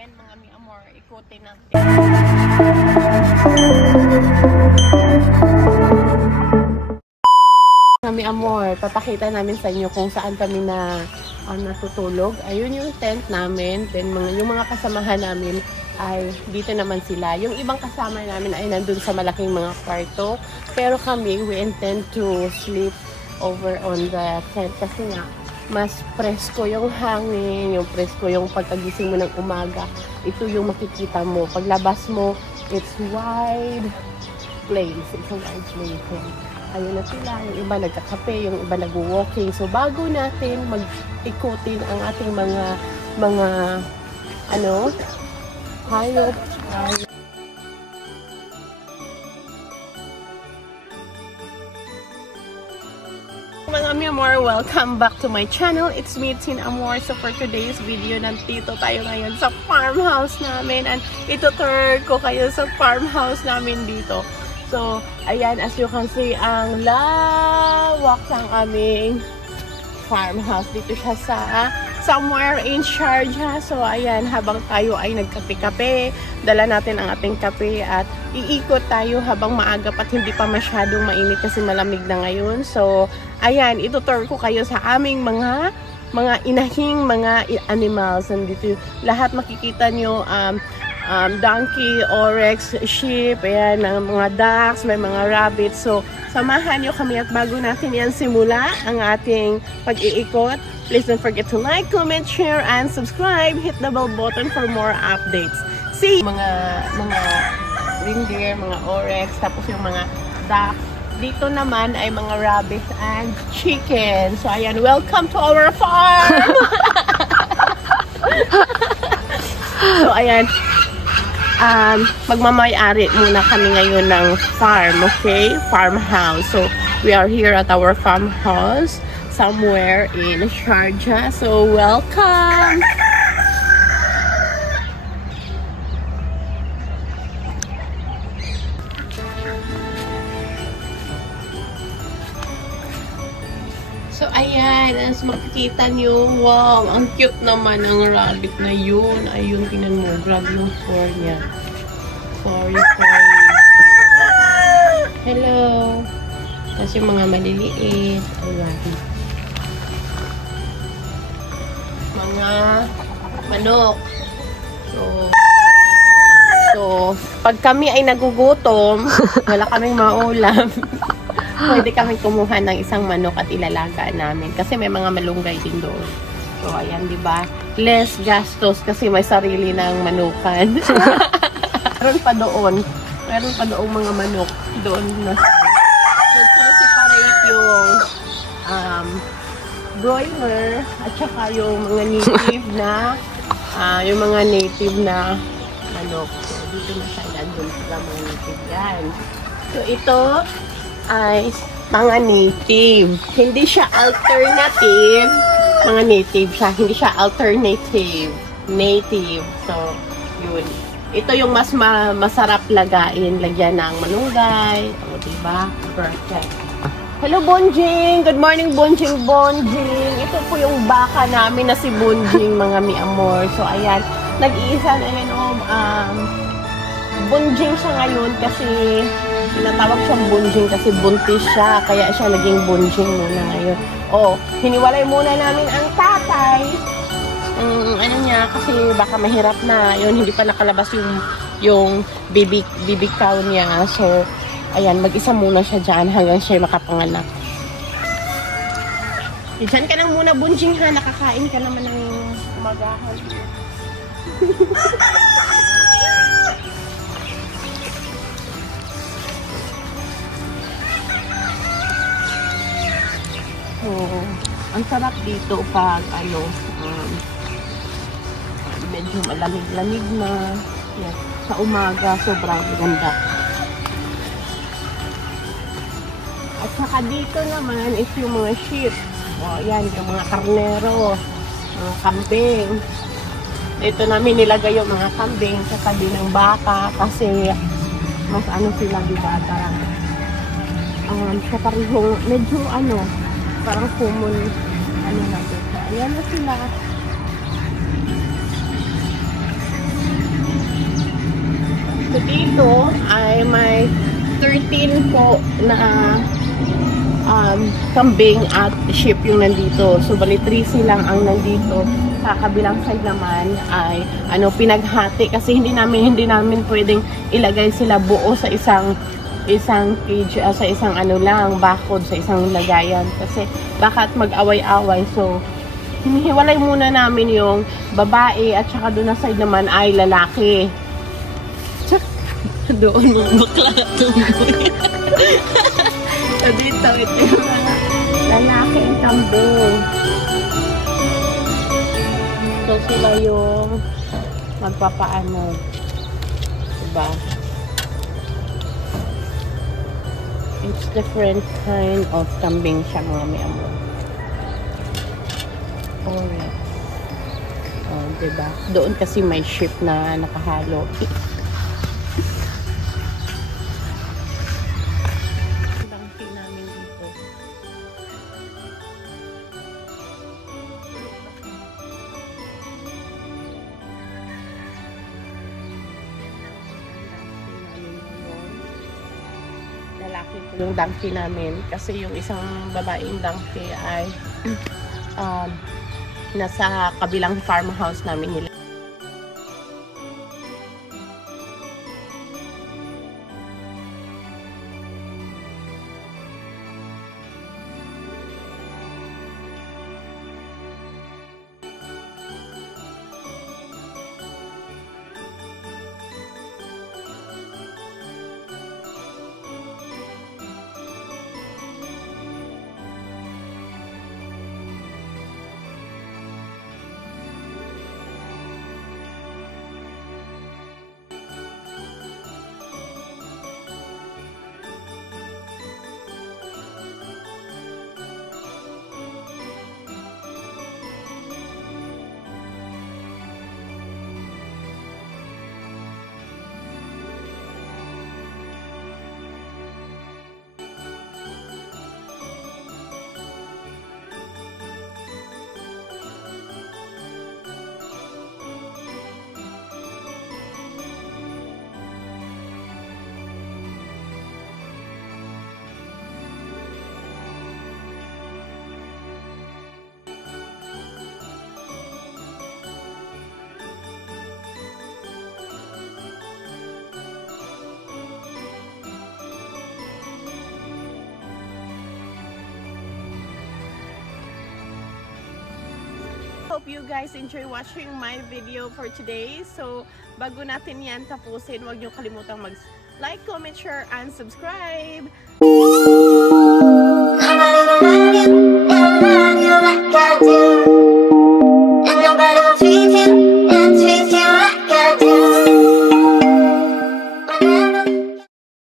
natin, mga mi amor, ikutin natin. Mga mi amor, papakita namin sa inyo kung saan kami natutulog. Ayun yung tent namin. Then yung mga kasamahan namin ay dito naman sila. Yung ibang kasama namin ay nandun sa malaking mga kwarto. Pero kami, we intend to sleep over on the tent kasi nga mas presko yung hangin, yung presko yung pagkagising mo ng umaga. Ito yung makikita mo. Paglabas mo, it's wide place. It's a wide place. Ayun na sila. Yung iba nagkakape, yung iba nag-walking. So, bago natin mag-ikutin ang ating mga hayop. Mga mi amor, welcome back to my channel. It's me, Tin Amor. So for today's video, nandito tayo ngayon sa farmhouse namin. And itutur ko kayo sa farmhouse namin dito. So, ayan, as you can see, ang lawak ng aming farmhouse. Dito siya sa somewhere in Sharjah. So, ayan, habang tayo ay nagkape-kape, dala natin ang ating kape at iikot tayo habang maaga at hindi pa masyadong mainit kasi malamig na ngayon. So, ayan, itutur ko kayo sa aming mga inahing mga animals. Nandito lahat makikita nyo, donkey, oryx, sheep, ayan, mga ducks, may mga rabbits. So, samahan nyo kami at bago natin yan simula ang ating pag-iikot, please don't forget to like, comment, share, and subscribe. Hit the bell button for more updates. See, mga reindeer, mga oryx, tapos yung mga ducks. Dito naman ay mga rabbits and chicken. So, ayan, welcome to our farm! So, ayan, magmamay-ari muna kami ngayon ng farm, okay? Farmhouse. So, we are here at our farmhouse somewhere in Sharjah. So, welcome! So, ayan, as makikita nyo, wow, ang cute naman ang rabbit na yun. Ayun, tingnan mo, grab yung fur niya. Sorry. Hello. Tapos yung mga maliliit. Ayan. Mga manok. So, pag kami ay nagugutom, wala kaming maulam. Pwede kami kumuha ng isang manok at ilalaga namin kasi may mga malunggay din doon. So, ayan, di ba? Less gastos kasi may sarili ng manukan. Meron pa doon mga manok doon na. So, separate yung broiler at saka yung mga native na manok. So, dito na siya nandun sila mga native yan. So, ito ay mga native. Hindi siya alternative. Mga native siya. Hindi siya alternative. Native. So, yun. Ito yung mas masarap lagain. Lagyan ng malunggay. O, diba? Perfect. Hello, Bonjing! Good morning, Bonjing! Ito po yung baka namin na si Bonjing, mga mi amor. So, ayan. Nag-iisa na yun, Bonjing siya ngayon kasi tinatawag siyang bunjing kasi buntis siya. Kaya siya naging bunjing muna ngayon. Hiniwalay muna namin ang tatay. Ano niya, kasi baka mahirap na. Yun, hindi pa nakalabas yung baby cow niya. So, ayan, mag-isa muna siya dyan hanggang siya makapanganak. Diyan ka lang muna, bunjing ha. Nakakain ka naman ng umagahan. So, ang sarap dito pag medyo malamig-lamig na. Yes, sa umaga, sobrang ganda. At saka dito naman is yung mga sheep. Yan, yung mga karnero, mga kambing. Dito namin nilagay yung mga kambing sa tabi ng baka kasi mas sila, diba? Sa parang medyo parang common natin. Ayan na sila. dito ay may 13 po na kambing at sheep yung nandito. So, bali 3 lang ang nandito. Sa kabilang side naman ay pinaghati kasi hindi namin pwedeng ilagay sila buo sa isang cage, sa isang bakod, sa isang lagayan kasi baka mag-away-away. So, hinihiwalay muna namin yung babae at saka doon na side naman ay lalaki. Doon mo bakla tumboy. So, dito, ito yung mga lalaki ang kambing. So, sila yung magpapaano. Diba? It's different kind of kambing siya, mga may amor. Alright. Oh, diba? Doon kasi may sheep na nakahalo. Lalaki po yung donkey namin kasi yung isang babaeng donkey ay nasa kabilang farmhouse namin nila. Hope you guys enjoy watching my video for today. So, bago natin yan tapusin, huwag niyo kalimutang mag-like, comment, share, and subscribe.